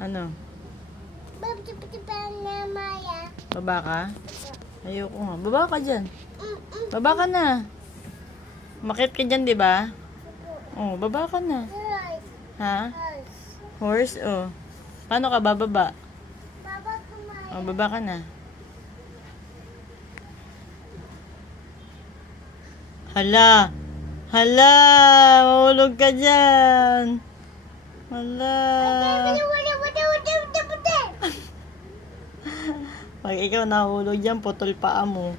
Ano? Baba ka? Ayoko nga. Baba ka dyan. Baba ka na. Makit ka dyan, di ba? Oh, baba ka na. Ha? Horse? Oh. Paano ka bababa? Oh, baba ka na. Hala! Hala! Mahulog ka dyan! Hala! Pag ikaw nahulog dyan, putol paa mo.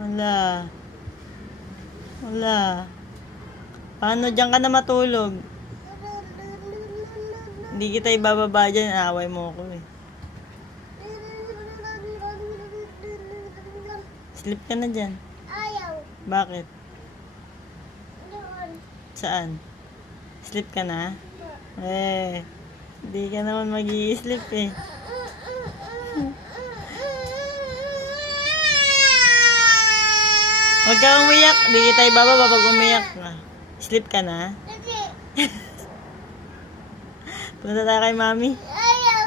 Hala! Hala! Paano dyan ka na matulog? Hindi kita ibababa dyan, away mo ako eh. Sleep ka na dyan. Ayaw. Bakit? Doon. Saan? Sleep ka na? Eh, hindi ka naman mag-i-sleep eh. Huwag ka umiyak. Hindi kita ibababa pag umiyak ka. Sleep ka na? Hindi. Punta tayo kay mami. Ayaw.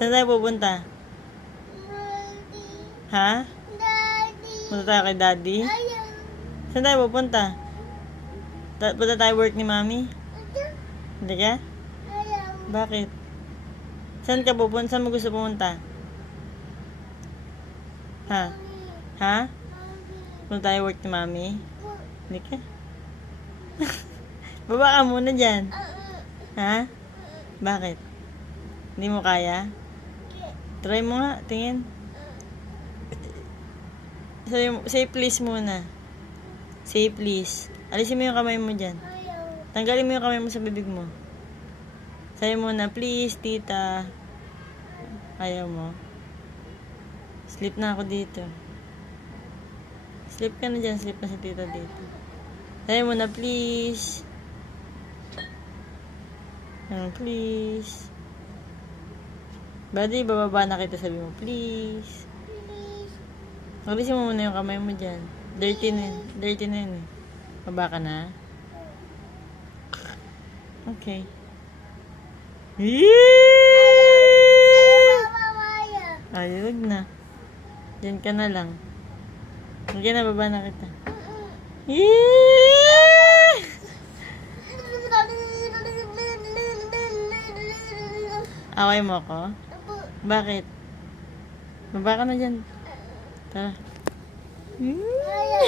Saan tayo pupunta? Daddy. Ha? Daddy. Punta tayo kay daddy? Ayaw. Saan tayo pupunta? Punta tayo work ni mami? Hindi ka? Ayaw. Bakit? Saan ka pupunta? Saan mo gusto pumunta? Ha? Ha? Punta tayo work ni mami? Hindi ka? Baba ka muna dyan. Ha? Bakit? Hindi mo kaya? Try mo nga, tingin. Say please muna. Say please. Alisin mo yung kamay mo dyan. Ayaw. Tanggalin mo yung kamay mo sa bibig mo. Sabi muna, please, tita. Ayaw mo. Sleep na ako dito. Sleep ka na dyan. Sleep na si tita dito. Sabi muna, please. Please. Buddy, bababa na kita. Sabi mo, please. Please. Alisin mo muna yung kamay mo dyan. Dirty na yun. Dirty na yun eh. Baba ka na. Okay. Ayaw. Ayog na. Diyan ka na lang. Hindi na, baba na kita. Away mo ako? Bakit? Baba ka na dyan. Tara. Ayaw.